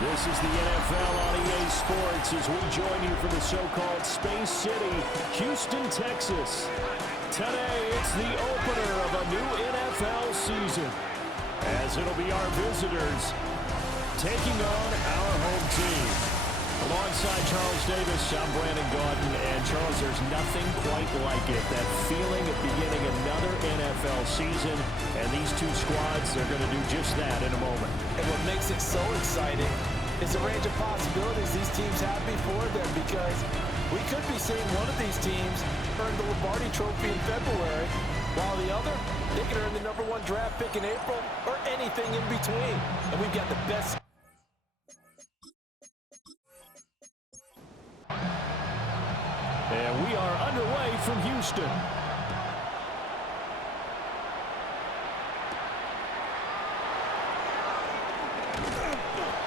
This is the NFL on EA Sports as we join you from the so-called Space City, Houston, Texas. Today, it's the opener of a new NFL season, as it'll be our visitors taking on our home team. Alongside Charles Davis, I'm Brandon Gaudin, and Charles, there's nothing quite like it. That feeling of beginning another NFL season, and these two squads are going to do just that in a moment. And what makes it so exciting is the range of possibilities these teams have before them, because we could be seeing one of these teams earn the Lombardi Trophy in February, while the other, they could earn the #1 draft pick in April, or anything in between. And we've got the best. And we are underway from Houston.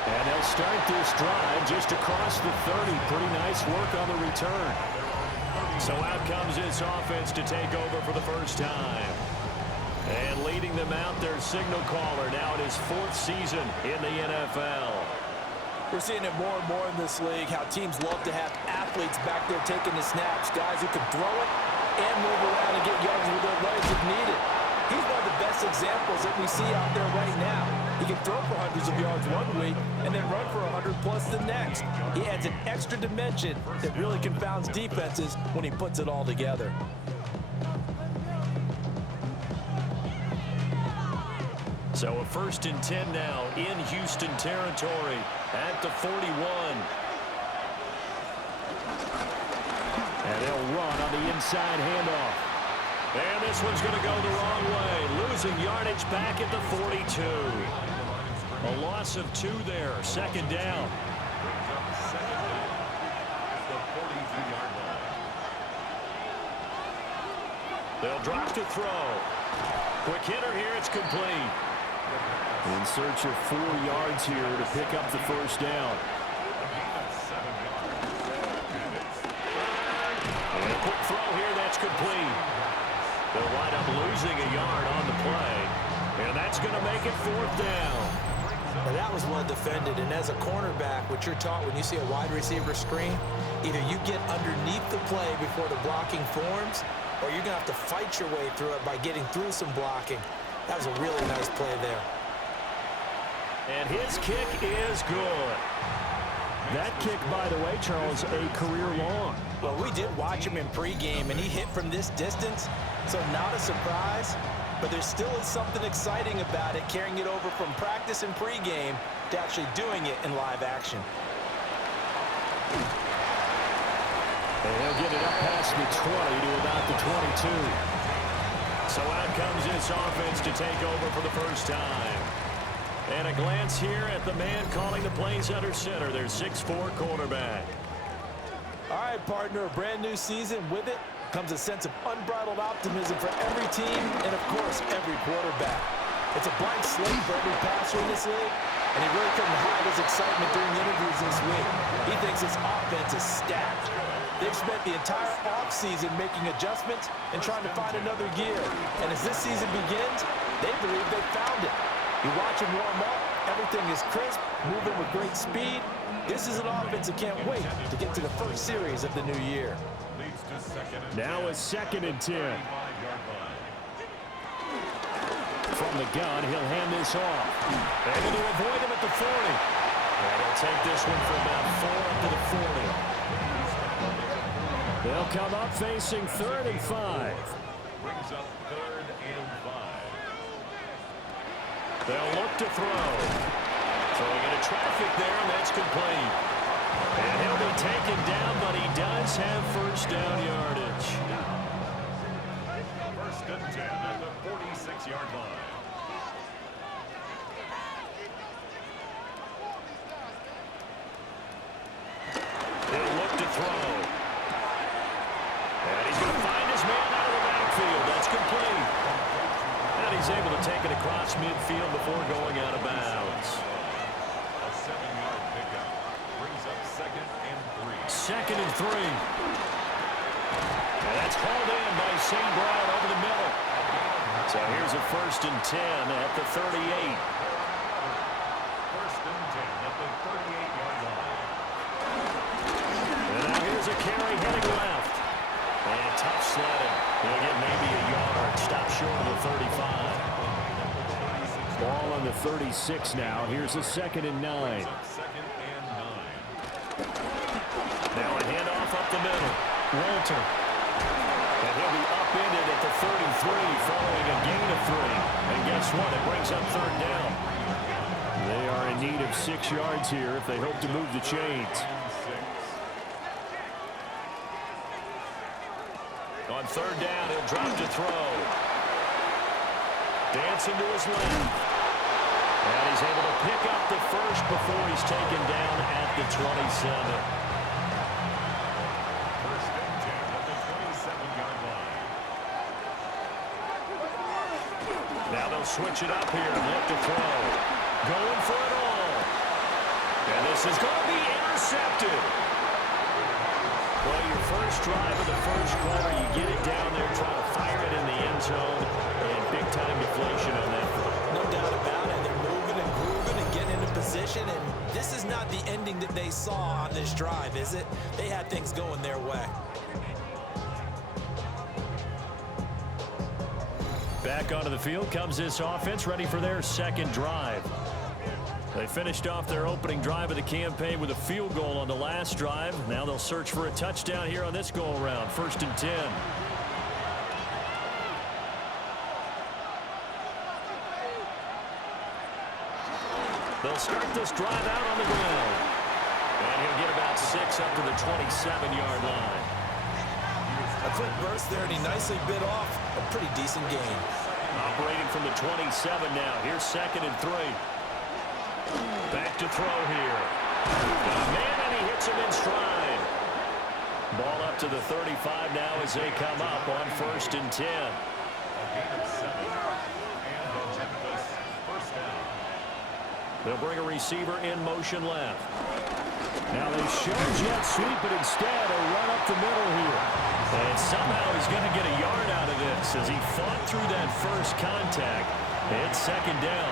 And they'll start this drive just across the 30. Pretty nice work on the return. So out comes this offense to take over for the first time. And leading them out, their signal caller now in his 4th season in the NFL. We're seeing it more and more in this league, how teams love to have athletes back there taking the snaps, guys who can throw it and move around and get yards with their legs if needed. He's one of the best examples that we see out there right now. He can throw for hundreds of yards one week and then run for 100+ the next. He adds an extra dimension that really confounds defenses when he puts it all together. So a 1st and 10 now in Houston territory at the 41. And they'll run on the inside handoff. And this one's going to go the wrong way. Losing yardage back at the 42. A loss of 2 there. 2nd down. They'll drop to throw. Quick hitter here. It's complete. In search of 4 yards here to pick up the 1st down. And a quick throw here, that's complete. They'll wind up losing a yard on the play. And that's going to make it 4th down. Now that was well defended, and as a cornerback, what you're taught when you see a wide receiver screen, either you get underneath the play before the blocking forms, or you're going to have to fight your way through it by getting through some blocking. That was a really nice play there. And his kick is good. That kick, by the way, Charles, a career long. Well, we did watch him in pregame, and he hit from this distance, so not a surprise. But there still is something exciting about it, carrying it over from practice and pregame to actually doing it in live action. And he'll get it up past the 20 to about the 22. So out comes this offense to take over for the first time. And a glance here at the man calling the plays under center, their 6'4" quarterback. All right, partner, a brand new season. With it comes a sense of unbridled optimism for every team and, of course, every quarterback. It's a blank slate for every passer in this league, and he really couldn't hide his excitement during interviews this week. He thinks his offense is stacked. They've spent the entire offseason making adjustments and trying to find another gear. And as this season begins, they believe they found it. You watch him warm up, everything is crisp, moving with great speed. This is an offense that can't wait to get to the first series of the new year. Now a 2nd and 10. From the gun, he'll hand this off. Able to avoid him at the 40. And he'll take this one for about 4 up to the 40. They'll come up facing 3rd and 5. Brings up 3rd and 5. They'll look to throw. Throwing into traffic there, and that's complete. And he'll be taken down, but he does have 1st down yardage. 1st and 10 at the 46-yard line. He'll look to throw. And he's going to find his man out of the backfield. That's complete. And he's able to take it across midfield before going out of bounds. A 7-yard pickup brings up 2nd and 3. 2nd and 3. And that's hauled in by St. Brown over the middle. So here's a 1st and 10 at the 38. 1st and 10 at the the 38-yard line. And now here's a carry heading left. And tough sledding. He'll get maybe a yard. Stop short of the 35. Ball on the 36 now. Here's a 2nd and 9. Second and 9. Now a handoff up the middle. Walter. And he'll be upended at the 33 following a gain of 3. And guess what? It brings up 3rd down. They are in need of 6 yards here if they hope to move the chains. On 3rd down, he'll drop to throw. Dancing to his left. And he's able to pick up the first before he's taken down at the 27. First and 10 at the 27-yard line. Now they'll switch it up here and look to throw. Going for it all. And this is going to be intercepted. Well, your first drive of the first quarter, you get it down there, try to fire it in the end zone, and big-time deflation on that front. No doubt about it. They're moving and grooving and getting into position, and this is not the ending that they saw on this drive, is it? They had things going their way. Back onto the field comes this offense, ready for their 2nd drive. They finished off their opening drive of the campaign with a field goal on the last drive. Now they'll search for a touchdown here on this go-around. 1st and 10. They'll start this drive out on the ground. And he'll get about 6 up to the 27-yard line. A quick burst there, and he nicely bit off a pretty decent gain. Operating from the 27 now. Here's 2nd and 3. Back to throw here. Man, and he hits him in stride. Ball up to the 35 now as they come up on 1st and 10. A gain of 7. And Memphis, first down. They'll bring a receiver in motion left. Now they show jet sweep, but instead a run up the middle here. And somehow he's going to get a yard out of this as he fought through that first contact. It's 2nd down.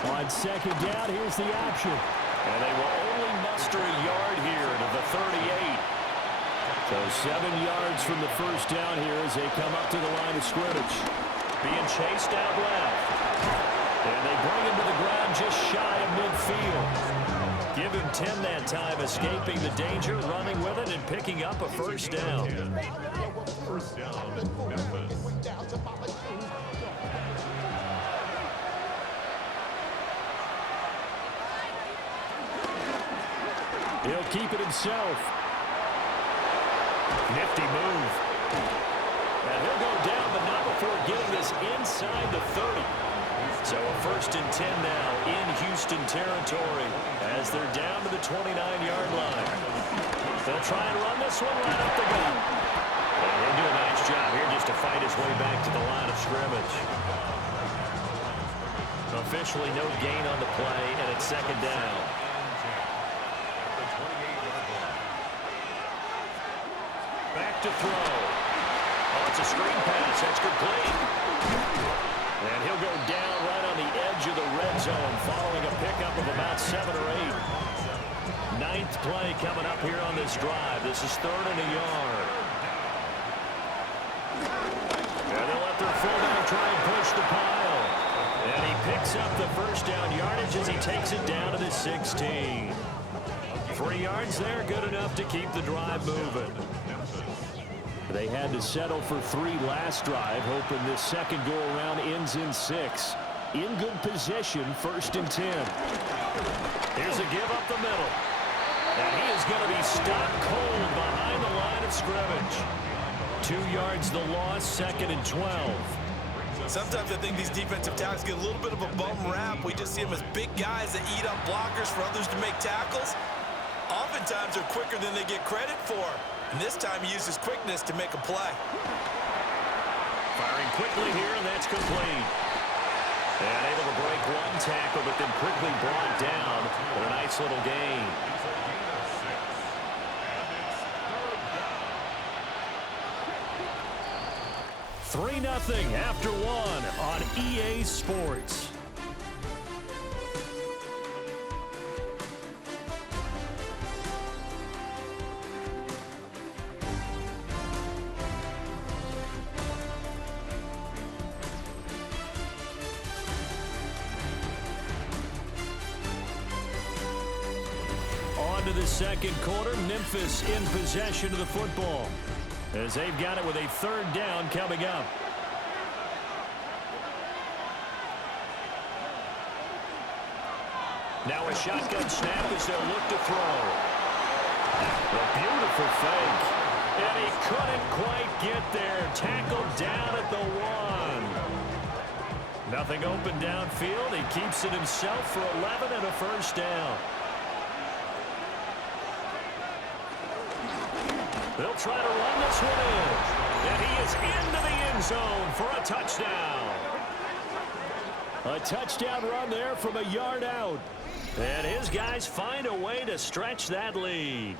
On 2nd down, here's the option. And they will only muster a yard here to the 38. So 7 yards from the first down here as they come up to the line of scrimmage. Being chased out left. And they bring him to the ground just shy of midfield. Give him 10 that time, escaping the danger, running with it, and picking up a first down. First down, Memphis. He'll keep it himself. Nifty move. And he'll go down, but not before getting this inside the 30. So a 1st and 10 now in Houston territory as they're down to the 29-yard line. They'll try and run this one right up the gut. And he'll do a nice job here just to fight his way back to the line of scrimmage. Officially no gain on the play, and it's 2nd down. Back to throw. Oh, it's a screen pass. That's complete. And he'll go down right on the edge of the red zone following a pickup of about 7 or 8. 9th play coming up here on this drive. This is 3rd and a yard. And they'll let their fullback try and push the pile. And he picks up the first down yardage as he takes it down to the 16. 3 yards there, good enough to keep the drive moving. They had to settle for 3 last drive, hoping this second go-around ends in 6. In good position, 1st and 10. Here's a give up the middle. And he is going to be stopped cold behind the line of scrimmage. 2 yards the loss, 2nd and 12. Sometimes I think these defensive tackles get a little bit of a bum rap. We just see them as big guys that eat up blockers for others to make tackles. Oftentimes they're quicker than they get credit for. And this time he uses quickness to make a play. Firing quickly here, and that's complete. And able to break one tackle, but then quickly brought down with a nice little gain. 3-0 after 1 on EA EA Sports. On to the second quarter. Memphis in possession of the football as they've got it with a third down coming up. Now a shotgun snap as they'll look to throw. A beautiful fake. And he couldn't quite get there. Tackled down at the 1. Nothing open downfield. He keeps it himself for 11 and a first down. They'll try to run this one in. And he is into the end zone for a touchdown. A touchdown run there from a yard out. And his guys find a way to stretch that lead.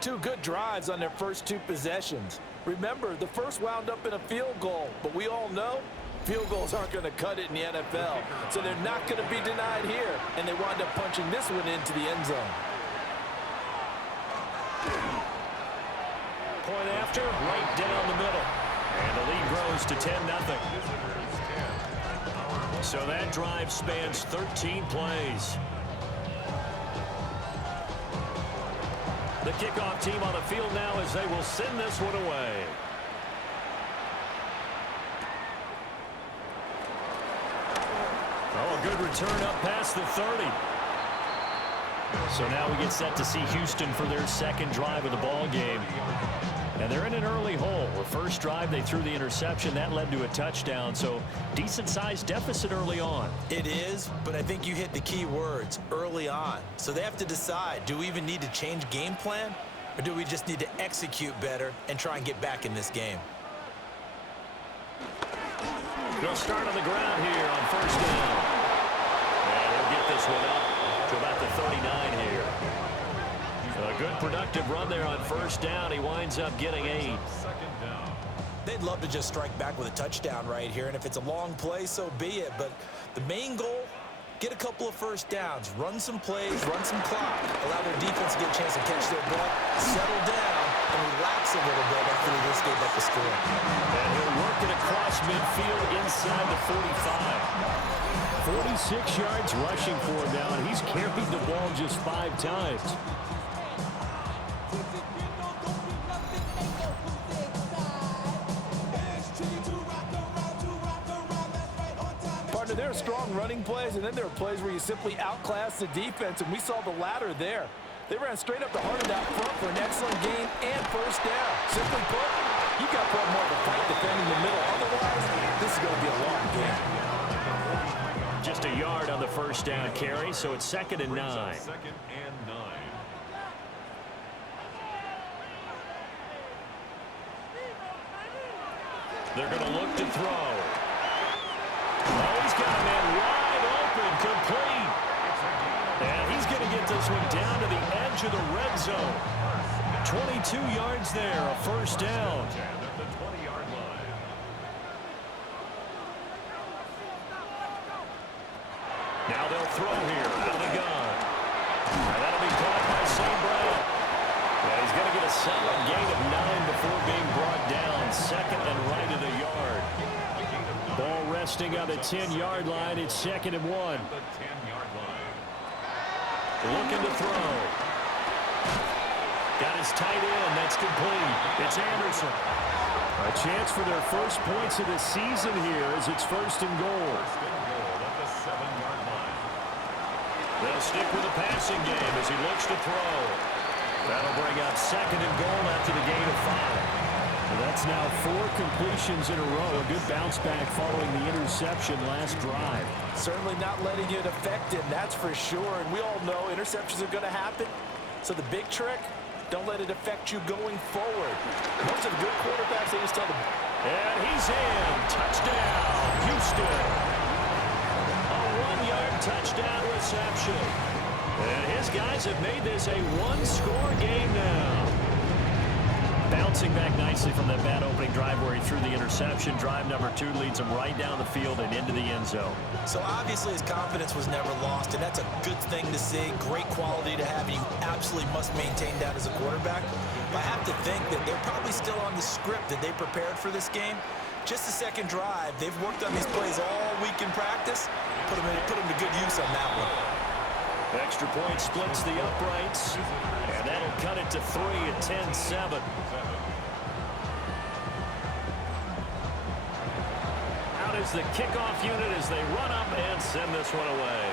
Two good drives on their first two possessions. Remember, the first wound up in a field goal, but we all know field goals aren't going to cut it in the NFL. So they're not going to be denied here, and they wind up punching this one into the end zone. Point after, right down the middle. And the lead grows to 10-0. So that drive spans 13 plays. The kickoff team on the field now as they will send this one away. Oh, a good return up past the 30. So now we get set to see Houston for their second drive of the ball game. And they're in an early hole. The first drive, they threw the interception. That led to a touchdown. So decent-sized deficit early on. It is, but I think you hit the key words, early on. So they have to decide, do we even need to change game plan? Or do we just need to execute better and try and get back in this game? They'll start on the ground here on first down. And they'll get this one up to about the 39 here. A good productive run there on first down. He winds up getting 8. They'd love to just strike back with a touchdown right here, and if it's a long play, so be it. But the main goal, get a couple of first downs, run some plays, run some clock, allow their defense to get a chance to catch their breath, settle down, and relax a little bit after they just gave up the score. And he'll work it across midfield inside the 45. 46 yards rushing for him now, and he's carried the ball just 5 times. There are strong running plays, and then there are plays where you simply outclass the defense, and we saw the latter there. They ran straight up the heart of that front for an excellent gain and first down. Simply put, you've got to put more of a fight defending the middle. Otherwise, this is going to be a long game. Just a yard on the first down carry, so it's 2nd and 9. Second and 9. They're going to look to throw. Oh, he's got a man wide open, complete. And he's going to get this one down to the edge of the red zone. 22 yards there, a first down. At the 20-yard line. Now they'll throw here out of the gun. And that'll be caught by St. Brown. And he's going to get a solid gain of 9 before being brought down. 2nd and right of the yard. Ball resting on the 10-yard line. It's 2nd and 1. The 10-yard line. Looking to throw. Got his tight end. That's complete. It's Anderson. A chance for their first points of the season here as it's 1st and goal. First and goal at the 7-yard line. They'll stick with the passing game as he looks to throw. That'll bring up 2nd and goal after the gain of 5. That's now 4 completions in a row. A good bounce back following the interception last drive. Certainly not letting it affect him, that's for sure. And we all know interceptions are going to happen. So the big trick, don't let it affect you going forward. Most of the good quarterbacks, they just tell them. And he's in. Touchdown, Houston. A 1-yard touchdown reception. And his guys have made this a 1-score game now. Bouncing back nicely from that bad opening drive where he threw the interception. Drive number 2 leads him right down the field and into the end zone. So obviously his confidence was never lost, and that's a good thing to see. Great quality to have. You absolutely must maintain that as a quarterback. But I have to think that they're probably still on the script that they prepared for this game. Just the second drive. They've worked on these plays all week in practice. Put them to good use on that one. Extra point splits the uprights, and that'll cut it to 3 at 10-7. Out is the kickoff unit as they run up and send this one away.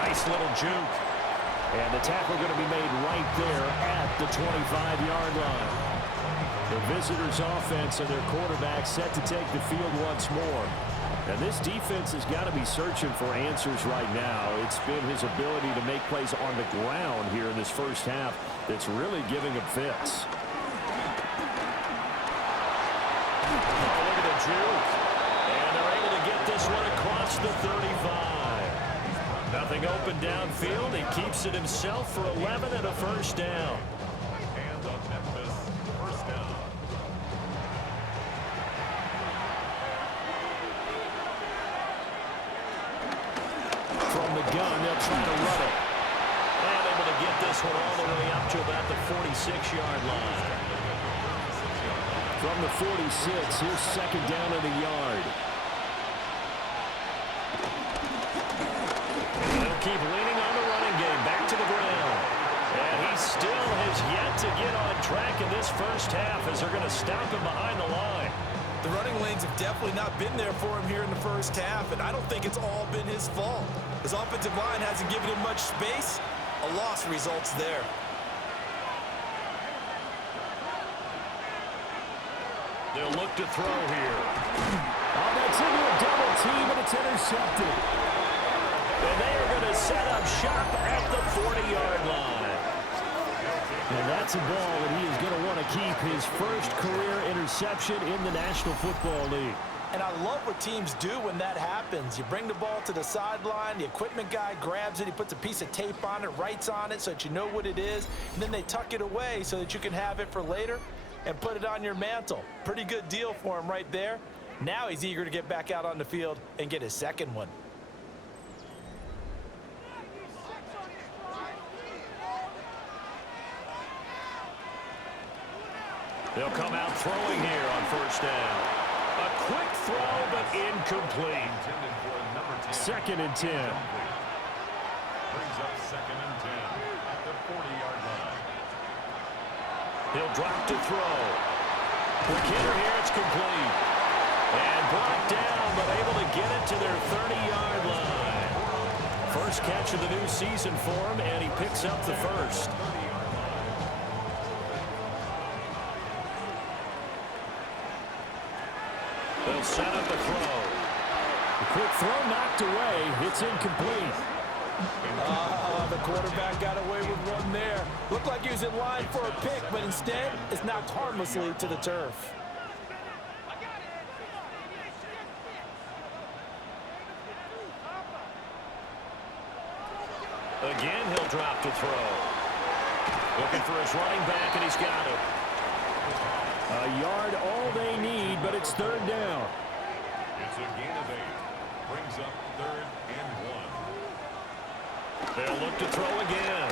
Nice little juke. And the tackle going to be made right there at the 25-yard line. The visitors' offense and their quarterback set to take the field once more. And this defense has got to be searching for answers right now. It's been his ability to make plays on the ground here in this first half that's really giving him fits. Oh, look at the juke. And they're able to get this one across the 35. Nothing open downfield. He keeps it himself for 11 and a first down. And on Memphis, first down. From the gun, they'll try to run it. And able to get this one all the way up to about the 46-yard line. From the 46, here's second down and a yard. They'll keep leaning on the running game. Back to the ground. And he still has yet to get on track in this first half as they're going to stop him behind the line. The running lanes have definitely not been there for him here in the first half, and I don't think it's all been his fault. His offensive line hasn't given him much space. A loss results there. They'll look to throw here. Oh, that's into a double team, and it's intercepted. And they are going to set up shop at the 40-yard line. And that's a ball that he is going to want to keep his first career interception in the National Football League. And I love what teams do when that happens. You bring the ball to the sideline, the equipment guy grabs it, he puts a piece of tape on it, writes on it so that you know what it is, and then they tuck it away so that you can have it for later and put it on your mantle. Pretty good deal for him right there. Now he's eager to get back out on the field and get his second one. They'll come out throwing here on first down. A quick throw, but incomplete. Second and 10. Brings up second and 10 at the 40-yard line. He'll drop to throw. Quick hitter here, it's complete. And brought down, but able to get it to their 30-yard line. First catch of the new season for him, and he picks up the first. They'll set up a throw. The quick throw knocked away. It's incomplete. The quarterback got away with one there. Looked like he was in line for a pick, but instead it's knocked harmlessly to the turf. Again, he'll drop to throw. Looking for his running back, and he's got it. A yard all they need, but it's third down. It's a gain of 8. Brings up third and 1. They'll look to throw again.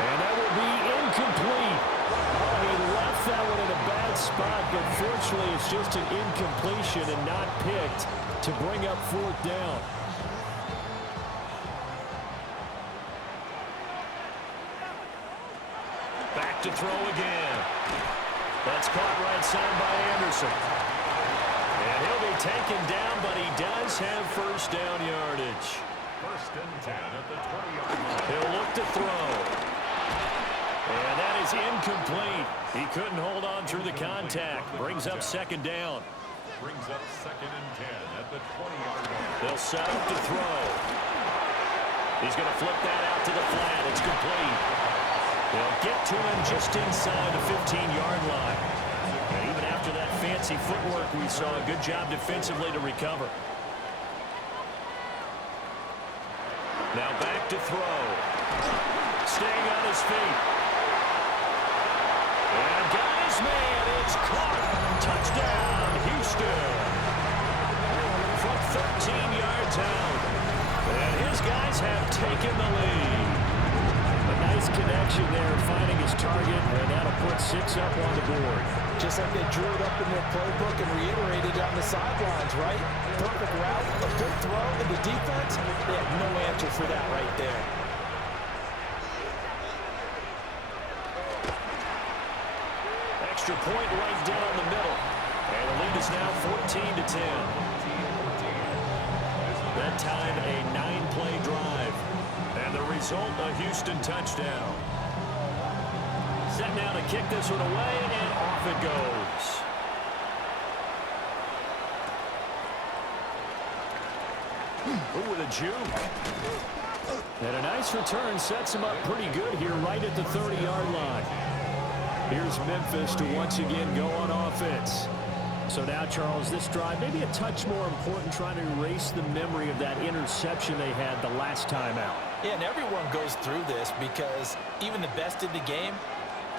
And that will be incomplete. Oh, he left that one in a bad spot, but fortunately it's just an incompletion and not picked to bring up fourth down. Back to throw again. That's caught right side by Anderson. And he'll be taken down, but he does have first down yardage. First and 10 at the 20-yard line. He'll look to throw. And that is incomplete. He couldn't hold on through the contact. Brings up second down. Brings up second and 10 at the 20-yard line. They'll set up to throw. He's going to flip that out to the flat. It's complete. They'll get to him just inside the 15-yard line. And even after that fancy footwork, we saw a good job defensively to recover. Now back to throw. Staying on his feet. And got his man. It's caught. Touchdown, Houston. From 13 yards out. And his guys have taken the lead. A nice connection there, finding his target, and that'll put 6 up on the board. Just like they drew it up in their playbook and reiterated on the sidelines, right? Perfect route, a good throw, and the defense, they have no answer for that right there. Extra point right down the middle. And the lead is now 14-10. That time, a 9-play drive. And the result, a Houston touchdown. Set now to kick this one away, and off it goes. Ooh, with a juke. And a nice return sets him up pretty good here right at the 30-yard line. Here's Memphis to once again go on offense. So now, Charles, this drive maybe a touch more important, trying to erase the memory of that interception they had the last time out. Yeah, and everyone goes through this because even the best in the game,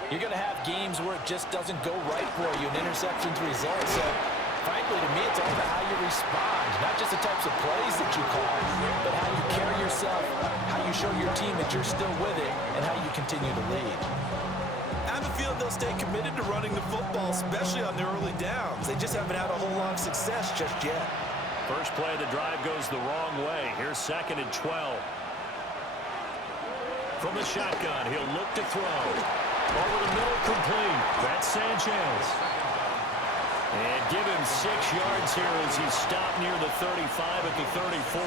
you're going to have games where it just doesn't go right for you, and interceptions result. So, frankly, to me, it's all about how you respond, not just the types of plays that you call, but how you carry yourself, how you show your team that you're still with it, and how you continue to lead. I have a feeling they'll stay committed to running the football, especially on the early downs. They just haven't had a whole lot of success just yet. First play of the drive goes the wrong way. Here's 2nd and 12. From the shotgun, he'll look to throw. Over the middle, complete. That's Sanchez. And give him 6 yards here as he's stopped near the 35 at the 34.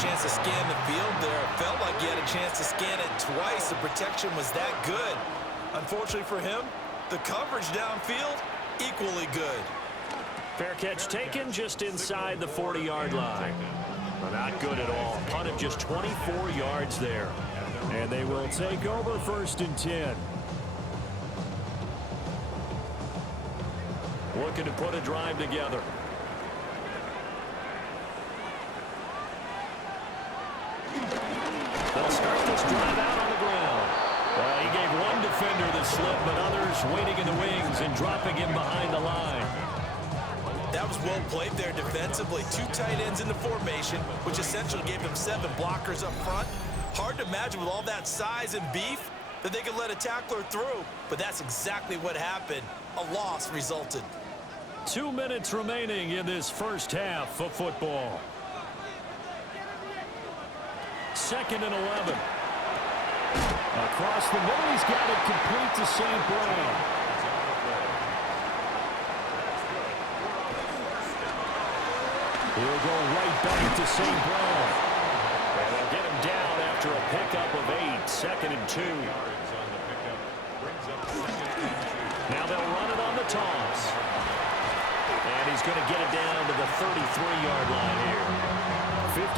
Chance to scan the field there. It felt like he had a chance to scan it twice. The protection was that good. Unfortunately for him, the coverage downfield, equally good. Fair catch taken just inside the 40-yard line. Well, not good at all. Punt of just 24 yards there. And they will take over 1st and 10. Looking to put a drive together. They'll start this drive out on the ground. He gave one defender the slip, but others waiting in the wings and dropping him behind the line. That was well played there defensively. 2 tight ends in the formation, which essentially gave him 7 blockers up front. Hard to imagine with all that size and beef that they could let a tackler through, but that's exactly what happened. A loss resulted. 2 minutes remaining in this first half of football. 2nd and 11. Across the middle, he's got it complete to St. Brown. He'll go right back to St. Brown. And they'll get him down after a pickup of 8. 2nd and 2. Now they'll run it on the toss. And he's going to get it down to the 33-yard line here. 54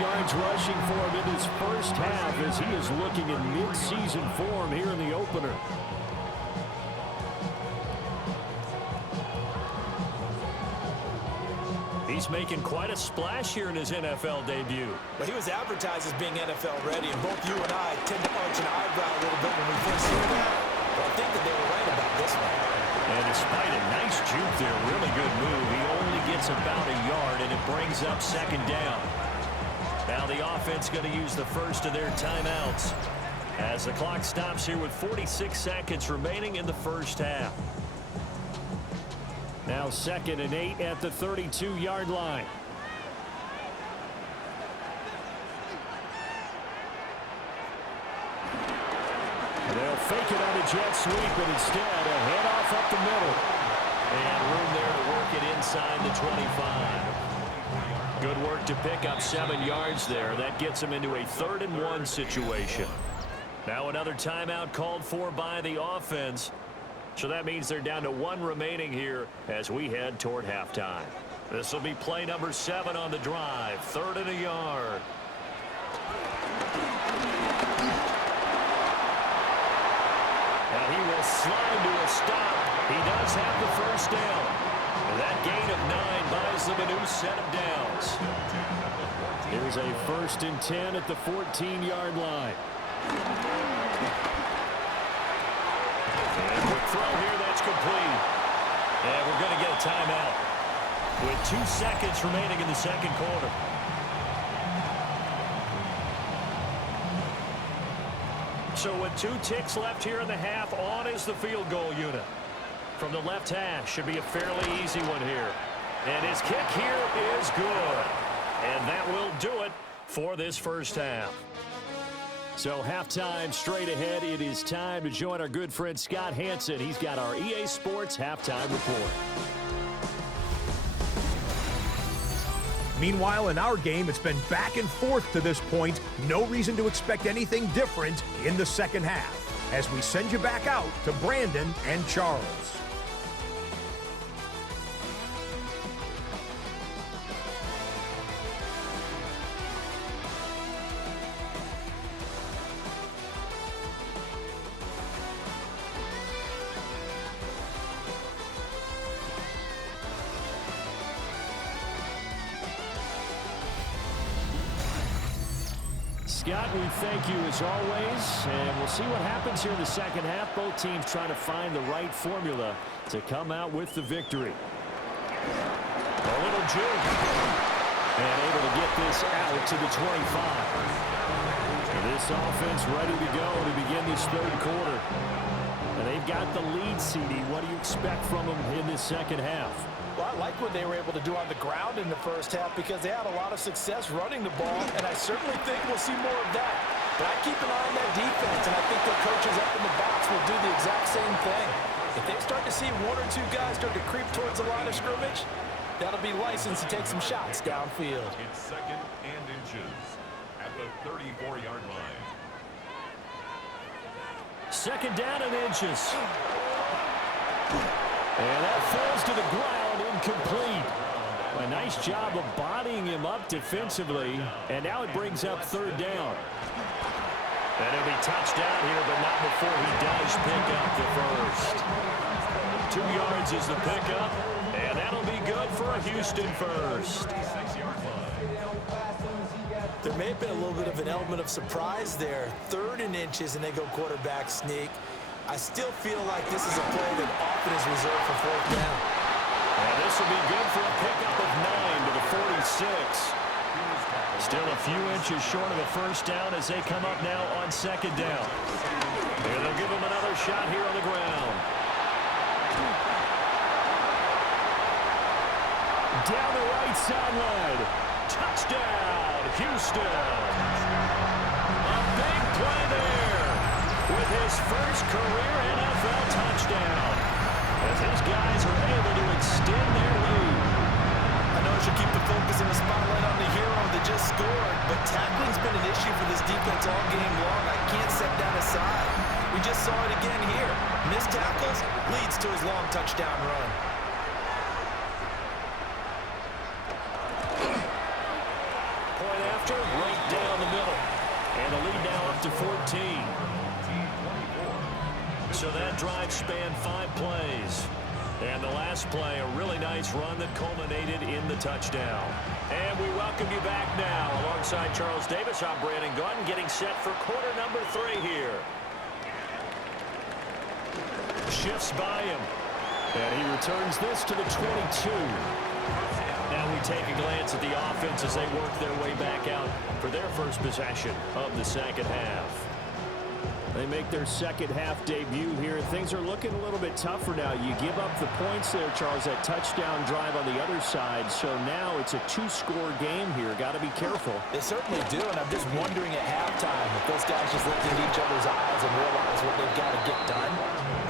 yards rushing for him in his first half as he is looking in mid-season form here in the opener. He's making quite a splash here in his NFL debut. Well, he was advertised as being NFL ready, and both you and I tend to arch an eyebrow a little bit when we first hear that. But I think that they were right about this one. And despite a nice juke there, really good move, he only gets about a yard, and it brings up 2nd down. Now the offense going to use the first of their timeouts as the clock stops here with 46 seconds remaining in the first half. Now 2nd and 8 at the 32-yard line. They'll fake it on the jet sweep, and instead a handoff up the middle. And room there to work it inside the 25. Good work to pick up 7 yards there. That gets them into a 3rd and 1 situation. Now another timeout called for by the offense. So that means they're down to 1 remaining here as we head toward halftime. This will be play number 7 on the drive. 3rd and a yard. slide to a stop. He does have the first down. And that gain of 9 buys them a new set of downs. Here's a 1st and 10 at the 14-yard line. And quick throw here, that's complete. And we're going to get a timeout with 2 seconds remaining in the second quarter. So with 2 ticks left here in the half, on is the field goal unit. From the left hash, should be a fairly easy one here. And his kick here is good. And that will do it for this first half. So halftime straight ahead. It is time to join our good friend Scott Hansen. He's got our EA Sports halftime report. Meanwhile, in our game, it's been back and forth to this point. No reason to expect anything different in the second half, as we send you back out to Brandon and Charles. Scott, we thank you as always, and we'll see what happens here in the second half. Both teams trying to find the right formula to come out with the victory. A little juke, and able to get this out to the 25. This offense ready to go to begin this third quarter. And they've got the lead, CD. What do you expect from them in this second half? Well, I like what they were able to do on the ground in the first half because they had a lot of success running the ball, and I certainly think we'll see more of that. But I keep an eye on that defense, and I think their coaches up in the box will do the exact same thing. If they start to see 1 or 2 guys start to creep towards the line of scrimmage, that'll be licensed to take some shots downfield. It's 2nd and inches at the 34-yard line. 2nd down and inches. And that falls to the ground, incomplete. A nice job of bodying him up defensively, and now it brings up 3rd down. And it'll be touchdown here, but not before he does pick up the first. 2 yards is the pickup, and that'll be good for a Houston first. There may have been a little bit of an element of surprise there. 3rd and inches, and they go quarterback sneak. I still feel like this is a play that often is reserved for 4th down. And this will be good for a pickup of 9 to the 46. Still a few inches short of a first down as they come up now on 2nd down. And they'll give him another shot here on the ground. Down the right sideline. Touchdown, Houston. A big play there with his first career NFL touchdown, as his guys are able to extend their lead. I know I should keep the focus and the spotlight on the hero that just scored, but tackling's been an issue for this defense all game long. I can't set that aside. We just saw it again here. Missed tackles leads to his long touchdown run. Point after, right down the middle. And the lead now up to 14. So that drive spanned 5 plays. And the last play, a really nice run that culminated in the touchdown. And we welcome you back now. Alongside Charles Davis, I'm Brandon Gunn, getting set for quarter number 3 here. Shifts by him. And he returns this to the 22. Now we take a glance at the offense as they work their way back out for their first possession of the second half. They make their second half debut here. Things are looking a little bit tougher now. You give up the points there, Charles, that touchdown drive on the other side. So now it's a 2-score game here. Got to be careful. They certainly do, and I'm just wondering at halftime if those guys just look into each other's eyes and realize what they've got to get done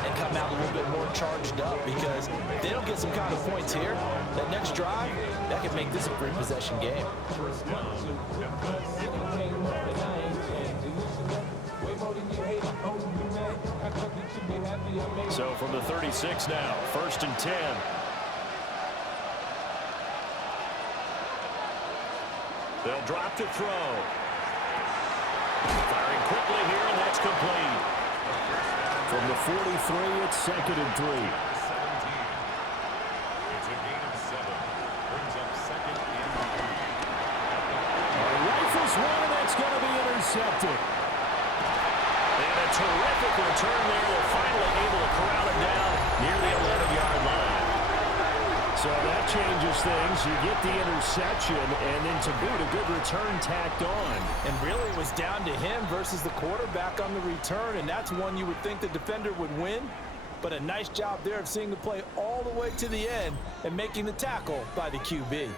and come out a little bit more charged up, because if they don't get some kind of points here, that next drive, that could make this a 3-possession game. So from the 36 now, 1st and 10. They'll drop to throw. Firing quickly here, and that's complete. From the 43, it's 2nd and 3. 17. It's a gain of 7. Brings up 2nd and 3. Rifles one, and that's going to be intercepted. And a terrific return there. They're finally able to corral it down near the 11-yard line. So that changes things. You get the interception, and then to boot, a good return tacked on. And really it was down to him versus the quarterback on the return, and that's one you would think the defender would win. But a nice job there of seeing the play all the way to the end and making the tackle by the QB.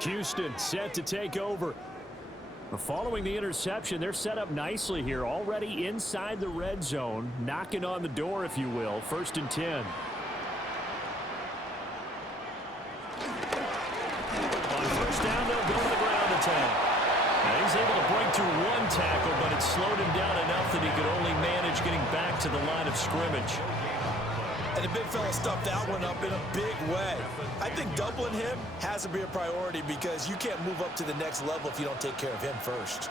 Houston set to take over. Following the interception, they're set up nicely here, already inside the red zone, knocking on the door, if you will. 1st and 10. On 1st down, they'll go to the ground attack. Now he's able to break through one tackle, but it slowed him down enough that he could only manage getting back to the line of scrimmage. And the big fella stuffed that one up in a big way. I think doubling him has to be a priority because you can't move up to the next level if you don't take care of him first.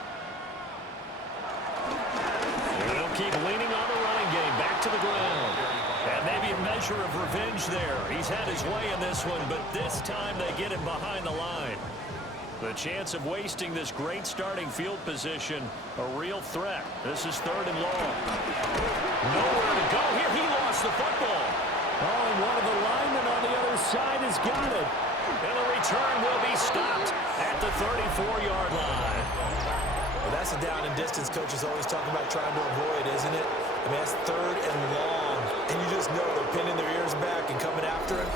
They'll keep leaning on the running game. Back to the ground. And maybe a measure of revenge there. He's had his way in this one, but this time they get him behind the line. The chance of wasting this great starting field position, a real threat. This is 3rd and long. Nowhere to go here. He lost the football. Oh, and one of the linemen on the other side has got it. And the return will be stopped at the 34-yard line. Well, that's a down and distance coaches always talk about trying to avoid, isn't it? I mean, that's 3rd and long. And you just know they're pinning their ears back and coming after him,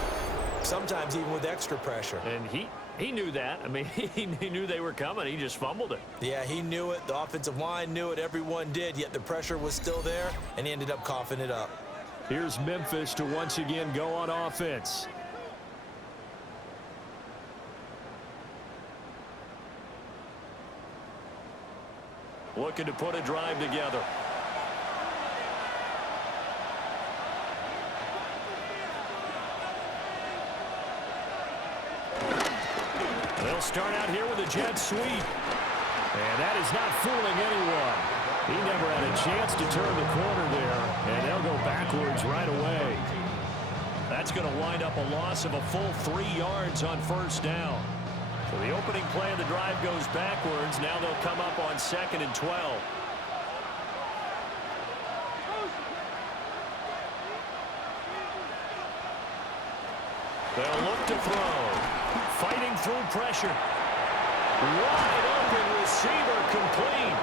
sometimes even with extra pressure. And he knew that. I mean, he knew they were coming. He just fumbled it. Yeah, he knew it. The offensive line knew it. Everyone did, yet the pressure was still there, and he ended up coughing it up. Here's Memphis to once again go on offense. Looking to put a drive together. They'll start out here with a jet sweep. And that is not fooling anyone. He never had a chance to turn the corner there. And they'll go backwards right away. That's going to wind up a loss of a full 3 yards on 1st down. So the opening play of the drive goes backwards. Now they'll come up on 2nd and 12. They'll look to throw. Fighting through pressure. Wide open receiver complete.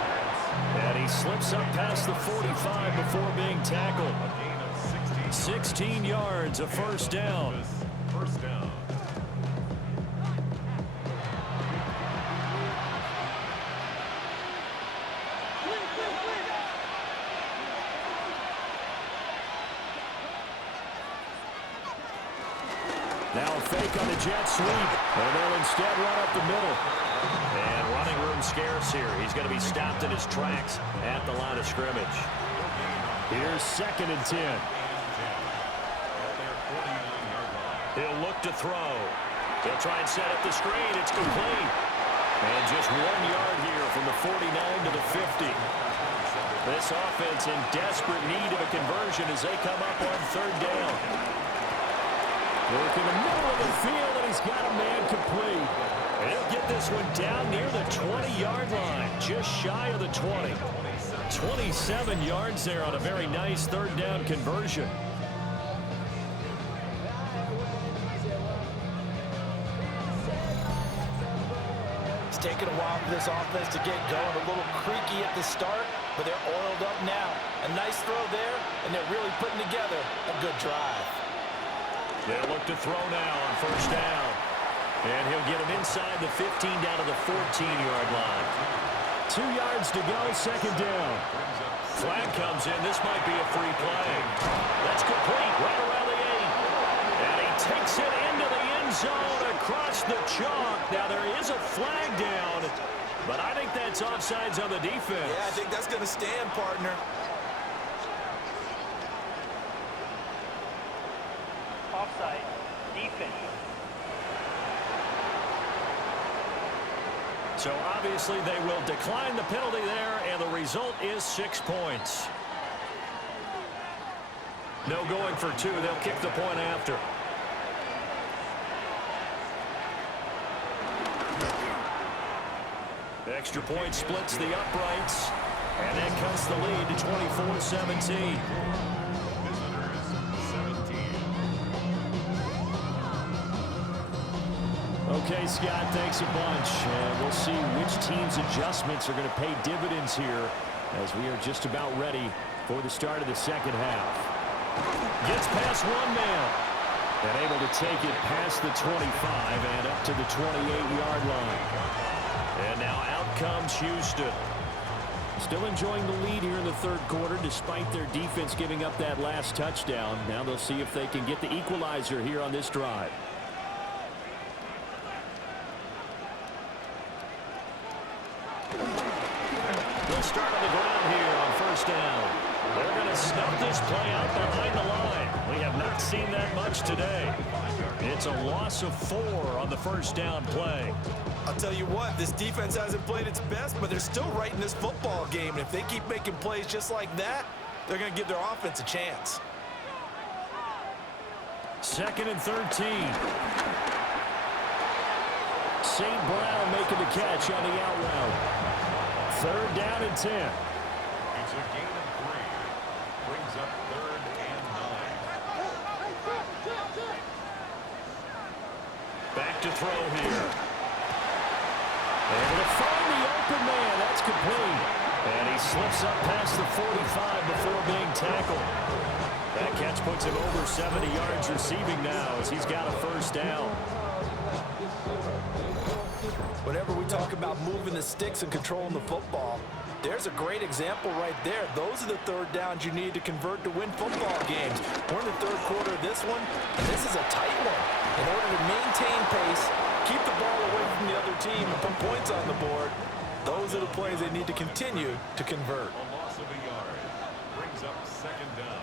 And he slips up past the 45 before being tackled. 16 yards, a 1st down. 1st down. Now a fake on the jet sweep, and they'll instead run up the middle. And running room scarce here. He's going to be stopped in his tracks at the line of scrimmage. Here's 2nd and 10. He'll look to throw. He'll try and set up the screen. It's complete. And just 1 yard here from the 49 to the 50. This offense in desperate need of a conversion as they come up on 3rd down. Work in the middle of the field, and he's got a man complete. And he'll get this one down near the 20-yard line, just shy of the 20. 27 yards there on a very nice 3rd down conversion. It's taken a while for this offense to get going. A little creaky at the start, but they're oiled up now. A nice throw there, and they're really putting together a good drive. They'll look to throw now on 1st down. And he'll get him inside the 15 down to the 14-yard line. 2 yards to go, 2nd down. Flag comes in. This might be a free play. That's complete right around the 8. And he takes it into the end zone across the chalk. Now there is a flag down, but I think that's offsides on the defense. Yeah, I think that's going to stand, partner. Offside, defense. So obviously they will decline the penalty there, and the result is 6 points. No going for two. They'll kick the point after. Extra point splits the uprights. And that cuts the lead to 24-17. Okay, Scott, thanks a bunch. We'll see which team's adjustments are going to pay dividends here as we are just about ready for the start of the second half. Gets past one man. And able to take it past the 25 and up to the 28-yard line. And now out comes Houston. Still enjoying the lead here in the third quarter despite their defense giving up that last touchdown. Now they'll see if they can get the equalizer here on this drive. They'll start on the ground here on first down. They're going to snuff this play out behind the line. We have not seen that much today. It's a loss of 4 on the first down play. I'll tell you what, this defense hasn't played its best, but they're still right in this football game. And if they keep making plays just like that, they're going to give their offense a chance. 2nd and 13. St. Brown making the catch on the out route. 3rd down and 10. It's a gain of 3. Brings up 3rd and 9. Back to throw here. Able to find the open man. That's complete. And he slips up past the 45 before being tackled. That catch puts him over 70 yards receiving now as he's got a first down. Whenever we talk about moving the sticks and controlling the football, there's a great example right there. Those are the 3rd downs you need to convert to win football games. We're in the 3rd quarter of this one, and this is a tight one. In order to maintain pace, keep the ball away from the other team, and put points on the board, those are the plays they need to continue to convert. A loss of a yard. Brings up 2nd down.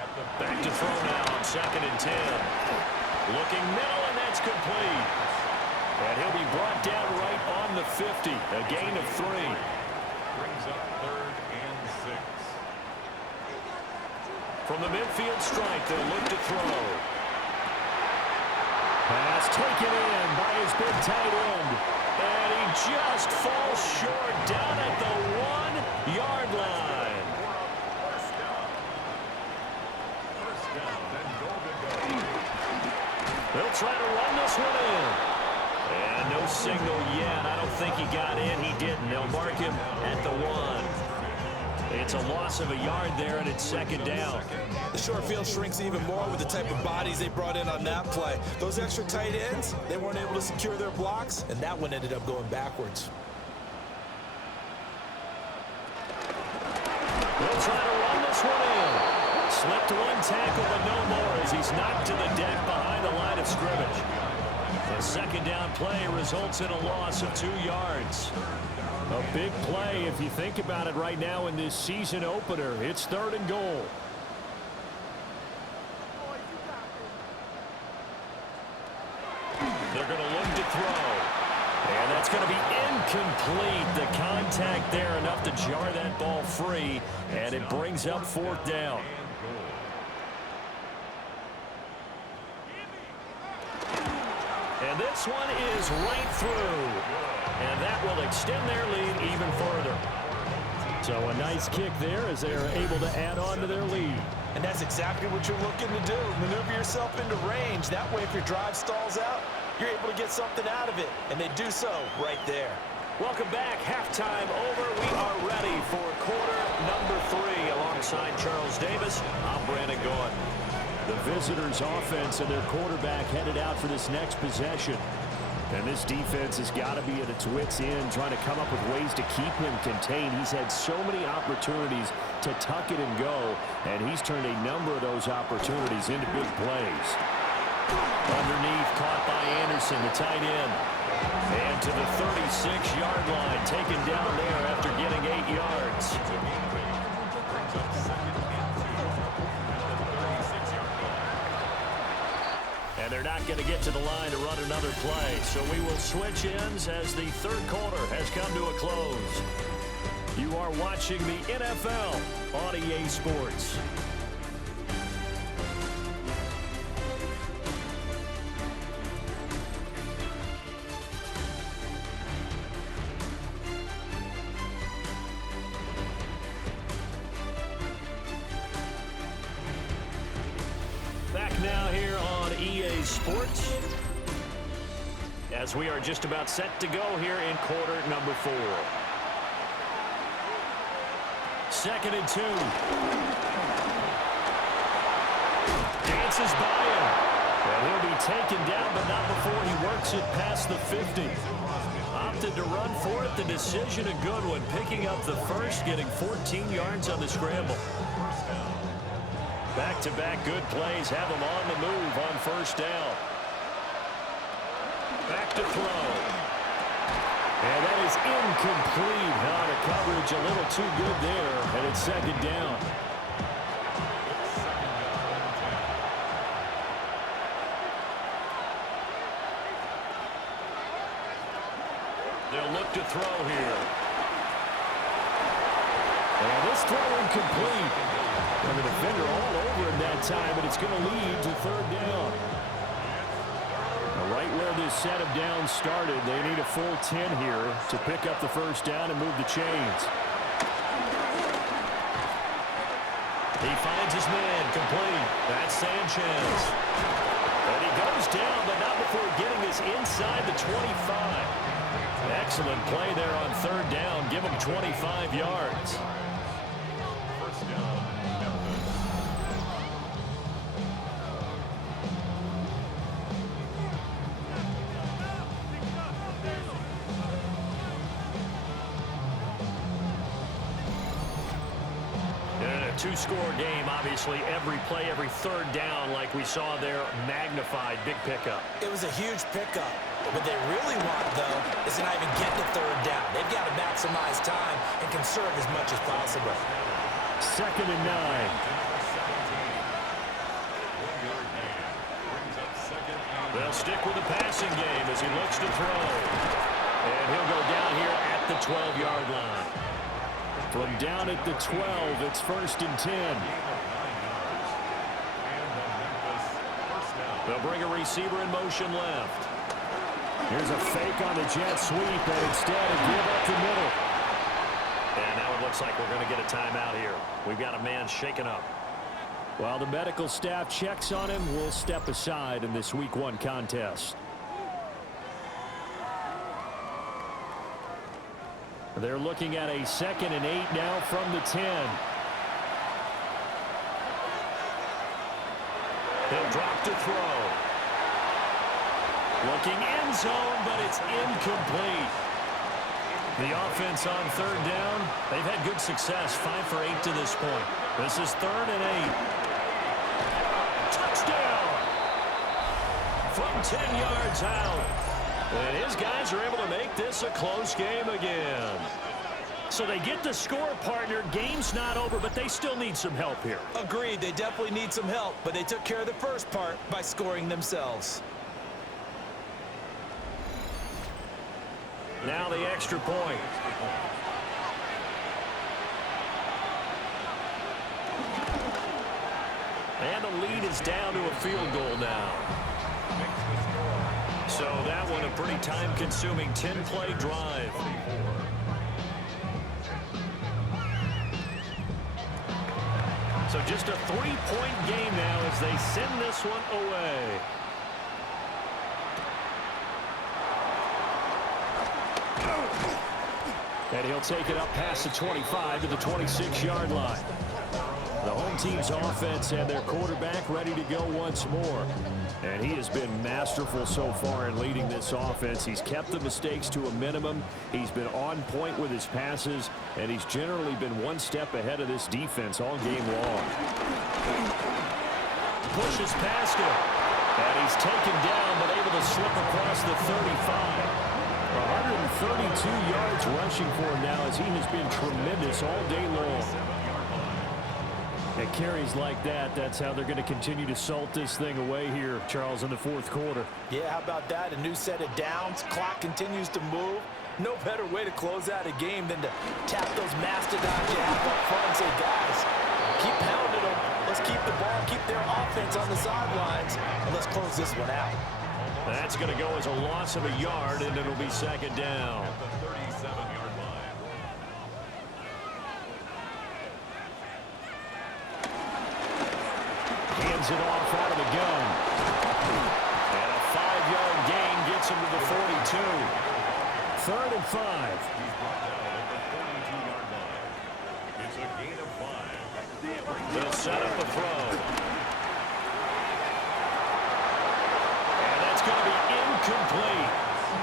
At the Back to throw now on 2nd and 10. Looking middle, and that's complete. And he'll be brought down right on the 50. A gain of 3. brings up 3rd and 6. From the midfield stripe, they'll look to throw. Pass taken in by his big tight end. And he just falls short down at the 1-yard line. First down, then goal to go. They'll try to run this one in. And no signal yet. I don't think he got in. He didn't. They'll mark him at the 1. It's a loss of a yard there, and it's 2nd down. The short field shrinks even more with the type of bodies they brought in on that play. Those extra tight ends, they weren't able to secure their blocks, and that one ended up going backwards. They'll try to run this one in. Slipped one tackle, but no more as he's knocked to the deck behind the line of scrimmage. The 2nd down play results in a loss of 2 yards. A big play if you think about it right now in this season opener. It's 3rd and goal. They're going to look to throw. And that's going to be incomplete. The contact there enough to jar that ball free. And it brings up 4th down. And this one is right through. And that will extend their lead even further. So a nice kick there as they're able to add on to their lead. And that's exactly what you're looking to do. Maneuver yourself into range. That way, if your drive stalls out, you're able to get something out of it. And they do so right there. Welcome back. Halftime over. We are ready for quarter number 3. Alongside Charles Davis, I'm Brandon Gordon. The visitors' offense and their quarterback headed out for this next possession. And this defense has got to be at its wits' end, trying to come up with ways to keep him contained. He's had so many opportunities to tuck it and go, and he's turned a number of those opportunities into big plays. Underneath, caught by Anderson, the tight end. And to the 36-yard line, taken down there after getting 8 yards. And they're not going to get to the line to run another play. So we will switch ends as the 3rd quarter has come to a close. You are watching the NFL on EA Sports. now here on EA Sports, as we are just about set to go here in quarter number 4. 2nd and 2. Dances by him. And he'll be taken down, but not before he works it past the 50. Opted to run for it. The decision a good one. Picking up the first, getting 14 yards on the scramble. Back-to-back good plays have him on the move on first down. Back to throw. And that is incomplete. Now the coverage a little too good there, and it's 2nd down. They'll look to throw here. And this throw incomplete. And the defender all over him that time, but it's going to lead to 3rd down. Now right where this set of downs started, they need a full 10 here to pick up the first down and move the chains. He finds his man complete. That's Sanchez. And he goes down, but not before getting this inside the 25. Excellent play there on 3rd down. Give him 25 yards. Two-score game, obviously, every play, every 3rd down, like we saw there, magnified, big pickup. It was a huge pickup. What they really want, though, is to not even get to 3rd down. They've got to maximize time and conserve as much as possible. 2nd and 9. They'll stick with the passing game as he looks to throw. And he'll go down here at the 12-yard line. From down at the 12, it's 1st and 10. They'll bring a receiver in motion left. Here's a fake on the jet sweep, and instead a give up the middle. And now it looks like we're going to get a timeout here. We've got a man shaken up. While the medical staff checks on him, we'll step aside in this Week 1 contest. They're looking at a 2nd and 8 now from the 10. He'll drop to throw. Looking end zone, but it's incomplete. The offense on 3rd down, they've had good success, 5 for 8 to this point. This is 3rd and 8. Touchdown! From 10 yards out. And his guys are able to make this a close game again. So they get the score, partner. Game's not over, but they still need some help here. Agreed, they definitely need some help, but they took care of the first part by scoring themselves. Now the extra point. And the lead is down to a field goal now. So that one a pretty time-consuming 10-play drive. So just a 3-point game now as they send this one away. And he'll take it up past the 25 to the 26-yard line. The home team's offense and their quarterback ready to go once more. And he has been masterful so far in leading this offense. He's kept the mistakes to a minimum. He's been on point with his passes, and he's generally been one step ahead of this defense all game long. Pushes past him. And he's taken down, but able to slip across the 35. 132 yards rushing for him now as he has been tremendous all day long. And carries like that, that's how they're going to continue to salt this thing away here, Charles, in the 4th quarter. Yeah, how about that? A new set of downs. Clock continues to move. No better way to close out a game than to tap those mastodons you have up front and say, guys, keep pounding them. Let's keep the ball, keep their offense on the sidelines, and let's close this one out. That's going to go as a loss of a yard, and it'll be 2nd down. At the 37-yard line. Hands it off out of the gun. gets him to the 42. 3rd and 5. He's brought down at the 42-yard line. It's a gain of 5. They'll set up a throw. And that's going to be incomplete.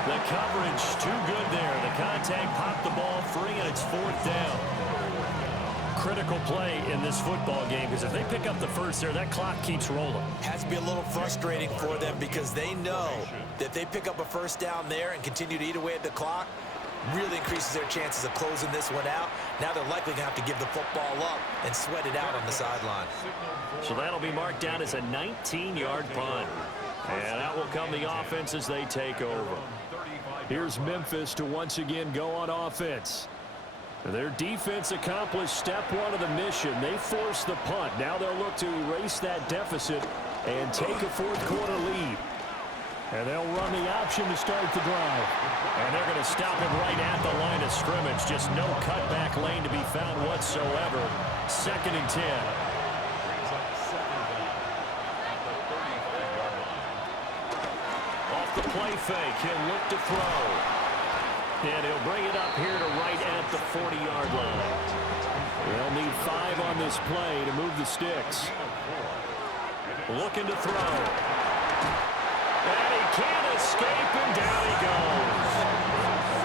The coverage too good there. The contact popped the ball free, and it's 4th down. Critical play in this football game, because if they pick up the first there, that clock keeps rolling. Has to be a little frustrating for them because they know that if they pick up a first down there and continue to eat away at the clock, really increases their chances of closing this one out. Now they're likely going to have to give the football up and sweat it out on the sideline. So that'll be marked down as a 19-yard punt. And out will come the offense as they take over. Here's Memphis to once again go on offense. Their defense accomplished step 1 of the mission. They forced the punt. Now they'll look to erase that deficit and take a 4th quarter lead. And they'll run the option to start the drive. And they're going to stop him right at the line of scrimmage. Just no cutback lane to be found whatsoever. 2nd and 10. Off the play fake, he'll look to throw. And he'll bring it up here to right at the 40-yard line. They'll need 5 on this play to move the sticks. Looking to throw. And he can't escape, and down he goes.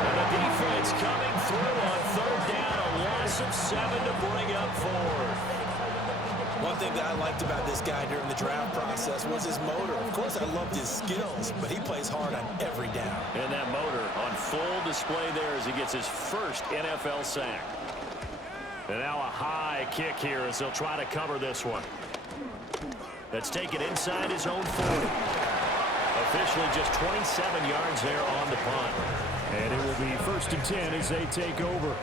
And the defense coming through on 3rd down, a loss of 7 to bring up 4th. One thing that I liked about this guy during the draft process was his motor. Of course, I loved his skills, but he plays hard on every down. And that motor on full display there as he gets his first NFL sack. And now a high kick here as they'll try to cover this one. That's taken inside his own 40. Officially just 27 yards there on the punt. And it will be 1st and 10 as they take over.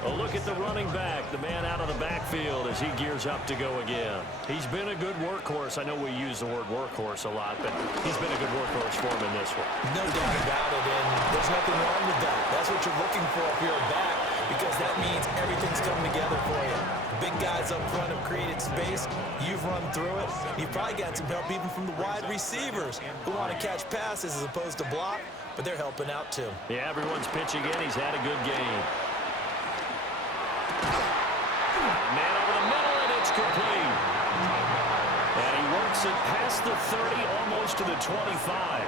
A look at the running back, the man out of the backfield as he gears up to go again. He's been a good workhorse. I know we use the word workhorse a lot, but he's been a good workhorse for him in this one. No doubt about it, and there's nothing wrong with that. That's what you're looking for if you're a back, because that means everything's coming together for you. Big guys up front have created space. You've run through it. You've probably got some help even from the wide receivers who want to catch passes as opposed to block, but they're helping out too. Yeah, everyone's pitching in. He's had a good game. Man over the middle, and it's complete. And he works it past the 30, almost to the 25.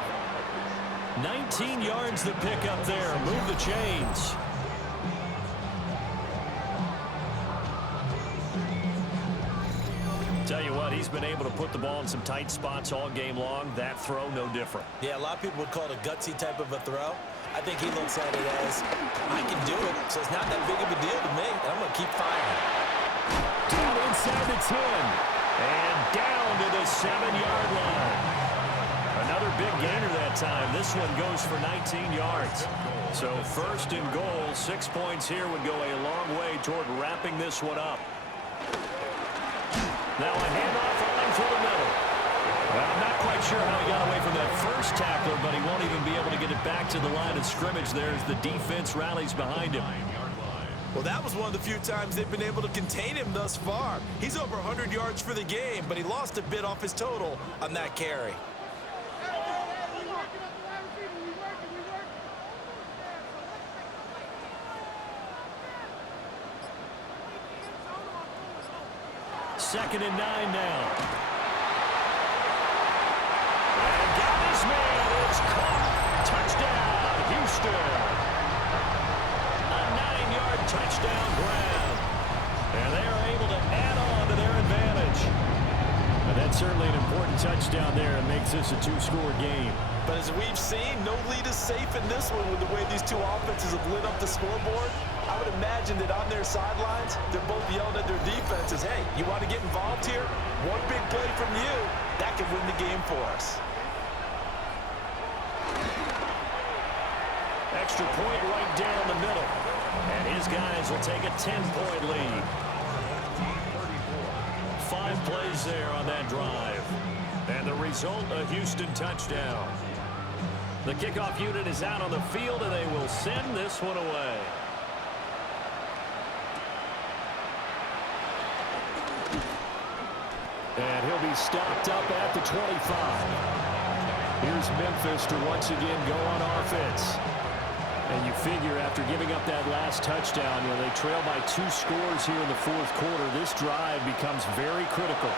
19 yards the pickup there. Move the chains. Tell you what, he's been able to put the ball in some tight spots all game long. That throw, no different. Yeah, a lot of people would call it a gutsy type of a throw. I think he looks at it as, I can do it, so it's not that big of a deal to me, and I'm going to keep firing. Down inside the 10. And down to the 7-yard line. Another big gainer that time. This one goes for 19 yards. So 1st and goal, 6 points here would go a long way toward wrapping this one up. Now a handoff running for the middle. Well, I'm not quite sure how he got away from that first tackler, but he won't even be able to get it back to the line of scrimmage there as the defense rallies behind him. Well, that was one of the few times they've been able to contain him thus far. He's over 100 yards for the game, but he lost a bit off his total on that carry. Second and 9 now. And got his man. It's caught. Touchdown, Houston. A 9-yard touchdown grab. And they are able to add on to their advantage. And that's certainly an important touchdown there. It makes this a 2-score game. But as we've seen, no lead is safe in this one with the way these two offenses have lit up the scoreboard. I would imagine that on their sidelines, they're both yelling at their defenses, hey, you want to get involved here? One big play from you, that could win the game for us. Extra point right down the middle. And his guys will take a 10-point lead. 5 plays there on that drive. And the result, a Houston touchdown. The kickoff unit is out on the field, and they will send this one away. And he'll be stopped up at the 25. Here's Memphis to once again go on offense. And you figure after giving up that last touchdown, they trail by 2 scores here in the fourth quarter. This drive becomes very critical.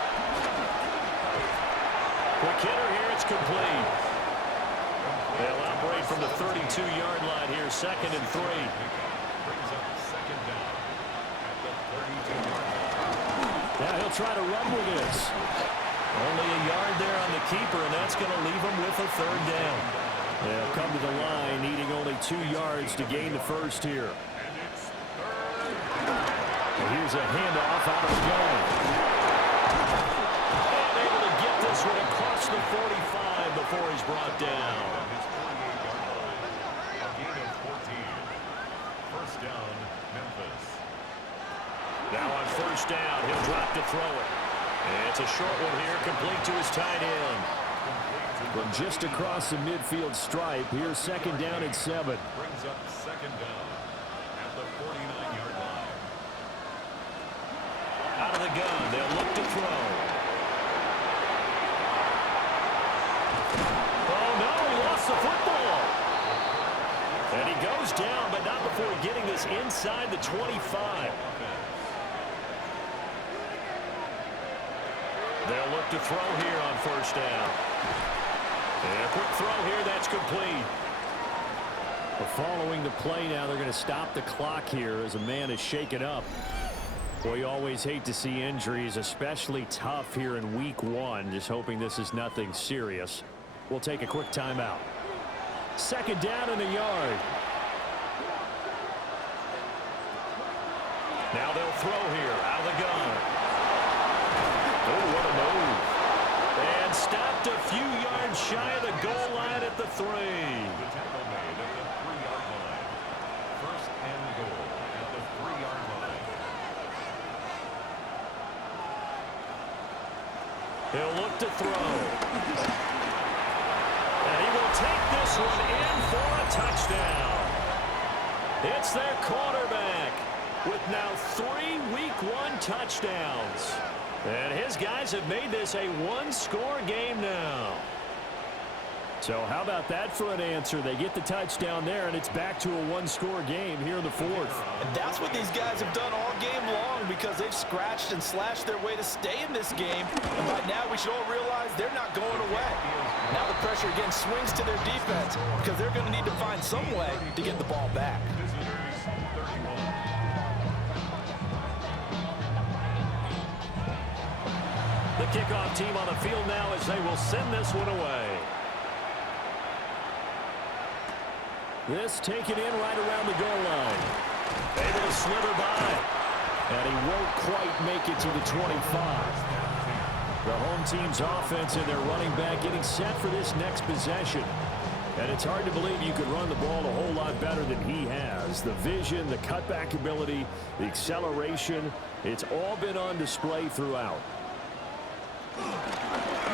Quick hitter here, it's complete. They'll operate from the 32-yard line here, 2nd and 3. Brings up second down at the 32-yard line. Now he'll try to run with this. Only a yard there on the keeper, and that's going to leave him with a 3rd down. They'll come to the line, needing only 2 yards to gain the first here. And here's a handoff out of the gun. And able to get this one across the 45 before he's brought down. His 48-yard line. A gain of 14. First down, Memphis. Now on first down, he'll drop to throw it. And it's a short one here, complete to his tight end. From just across the midfield stripe, here's 2nd down and 7. Brings up second down at the 49-yard line. Out of the gun, they'll look to throw. Oh no, he lost the football. And he goes down, but not before getting this inside the 25. They'll look to throw here on first down. And a quick throw here, that's complete. But following the play now, they're going to stop the clock here as a man is shaken up. Boy, you always hate to see injuries, especially tough here in week 1. Just hoping this is nothing serious. We'll take a quick timeout. 2nd down and a yard. Now they'll throw here out of the gun. Oh, what a move. And stopped a few yards shy of the goal line at the 3. The tackle made at the 3-yard line. First and goal at the 3-yard line. He'll look to throw. And he will take this one in for a touchdown. It's their quarterback with now 3 week 1 touchdowns. And his guys have made this a 1-score game now. So how about that for an answer? They get the touchdown there, and it's back to a 1-score game here in the 4th. And that's what these guys have done all game long because they've scratched and slashed their way to stay in this game. And by now we should all realize they're not going away. Now the pressure again swings to their defense because they're going to need to find some way to get the ball back. Visitors 31. The kickoff team on the field now as they will send this one away. This taken in right around the goal line. Able to slither by. And he won't quite make it to the 25. The home team's offense and their running back getting set for this next possession. And it's hard to believe you could run the ball a whole lot better than he has. The vision, the cutback ability, the acceleration, it's all been on display throughout.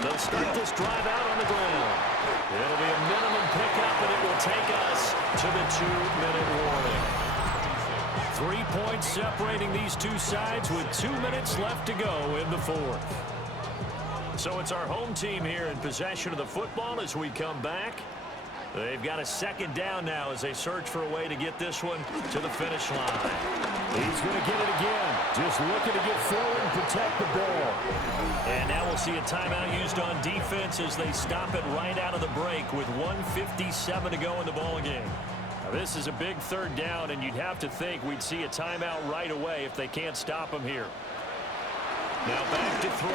They'll start this drive out on the ground. It'll be a minimum pickup, and it will take us to the 2-minute warning. 3 points separating these two sides with 2 minutes left to go in the 4th. So it's our home team here in possession of the football as we come back. They've got a 2nd down now as they search for a way to get this one to the finish line. He's going to get it again. Just looking to get forward and protect the ball. And now we'll see a timeout used on defense as they stop it right out of the break with 1:57 to go in the ballgame. Now this is a big 3rd down, and you'd have to think we'd see a timeout right away if they can't stop him here. Now back to throw.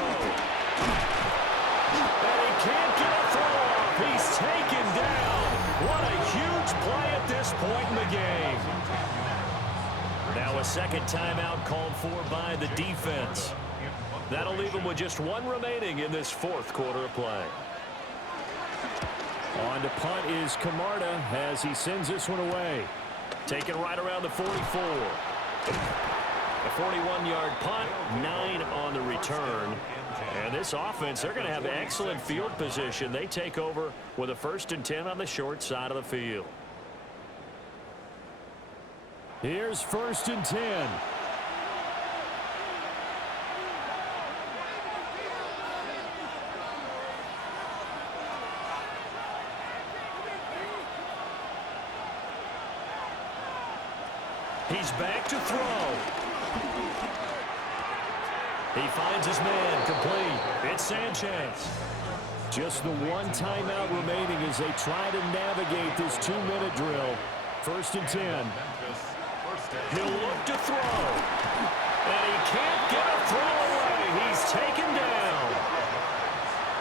And he can't get a throw off. He's taken down. What a huge play at this point in the game. Now a 2nd timeout called for by the defense. That'll leave them with just 1 remaining in this 4th quarter of play. On to punt is Camarda as he sends this one away. Taken right around the 44. A 41-yard punt, 9 on the return. And this offense, they're going to have excellent field position. They take over with a 1st and 10 on the short side of the field. Here's 1st and 10. He's back to throw. He finds his man, complete. It's Sanchez. Just the one timeout remaining as they try to navigate this 2-minute drill. 1st and 10. He'll look to throw. And he can't get a throw away. He's taken down.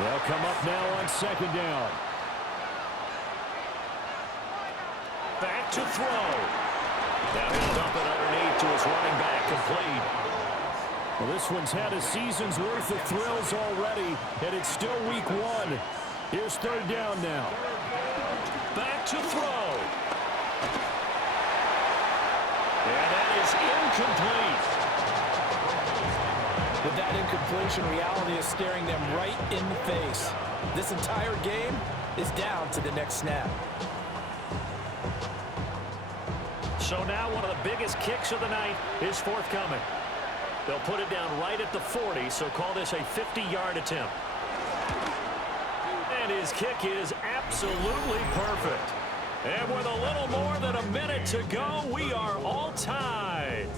They'll come up now on 2nd down. Back to throw. Now he'll dump it underneath to his running back, complete. Well, this one's had a season's worth of thrills already, and it's still week 1. Here's 3rd down now. Back to throw. And that is incomplete. With that incompletion, reality is staring them right in the face. This entire game is down to the next snap. So now one of the biggest kicks of the night is forthcoming. They'll put it down right at the 40, so call this a 50-yard attempt. And his kick is absolutely perfect. And with a little more than a minute to go, we are all tied.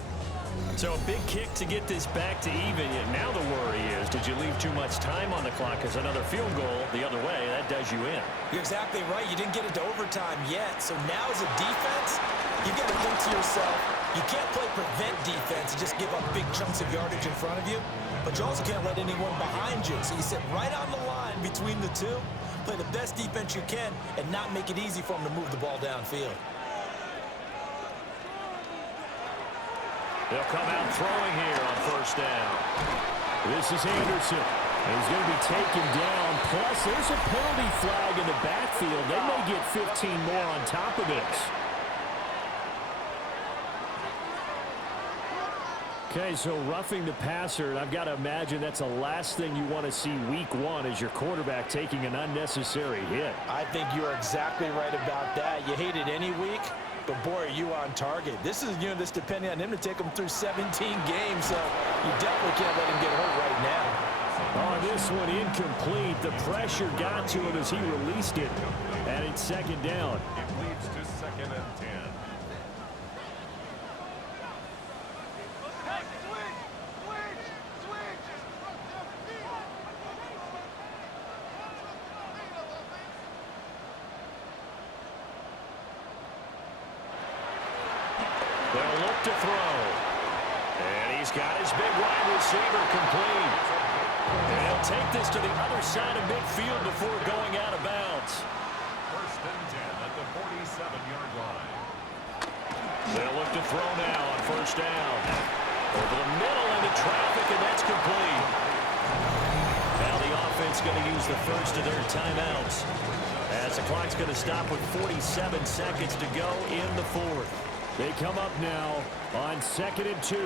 So a big kick to get this back to even. Yet now the worry is, did you leave too much time on the clock? Because another field goal the other way, that does you in. You're exactly right. You didn't get into overtime yet. So now as a defense, you've got to think to yourself, you can't play prevent defense and just give up big chunks of yardage in front of you. But you also can't let anyone behind you. So you sit right on the line between the two, play the best defense you can, and not make it easy for them to move the ball downfield. They'll come out throwing here on 1st down. This is Anderson. He's going to be taken down. Plus, there's a penalty flag in the backfield. They may get 15 more on top of this. Okay, so roughing the passer, and I've got to imagine that's the last thing you want to see week 1 as your quarterback taking an unnecessary hit. I think you are exactly right about that. You hate it any week, but boy, are you on target. This is, this depending on him to take him through 17 games, so you definitely can't let him get hurt right now. Oh, this one incomplete. The pressure got to him as he released it, and it's 2nd down. It leads to 2nd and 10. They'll look to throw. And he's got his big wide receiver complete. And he'll take this to the other side of midfield before going out of bounds. 1st and 10 at the 47-yard line. They'll look to throw now on 1st down. Over the middle into traffic, and that's complete. Now the offense going to use the first of their timeouts, as the clock's going to stop with 47 seconds to go in the 4th. They come up now on 2nd and 2.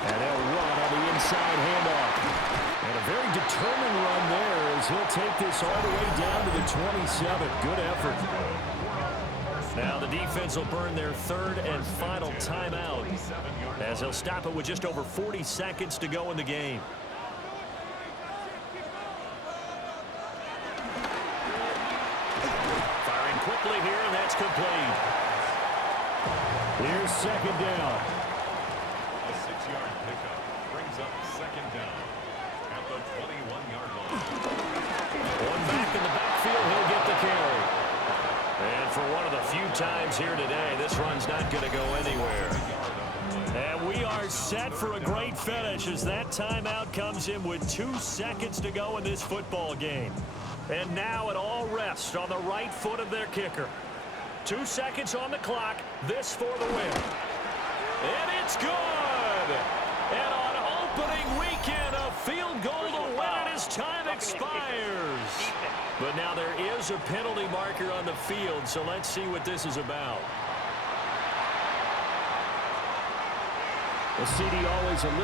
And they'll run on the inside handoff. And a very determined run there as he'll take this all the way down to the 27. Good effort. Now the defense will burn their 3rd and final timeout as they'll stop it with just over 40 seconds to go in the game. Quickly here, and that's complete. Here's 2nd down. A 6-yard pickup brings up 2nd down at the 21-yard line. One back in the backfield, he'll get the carry. And for one of the few times here today, this run's not going to go anywhere. And we are set for a great finish as that timeout comes in with 2 seconds to go in this football game. And now it all rests on the right foot of their kicker. 2 seconds on the clock. This for the win. And it's good! And on opening weekend, a field goal to win it as time expires. But now there is a penalty marker on the field, so let's see what this is about. The CD always a little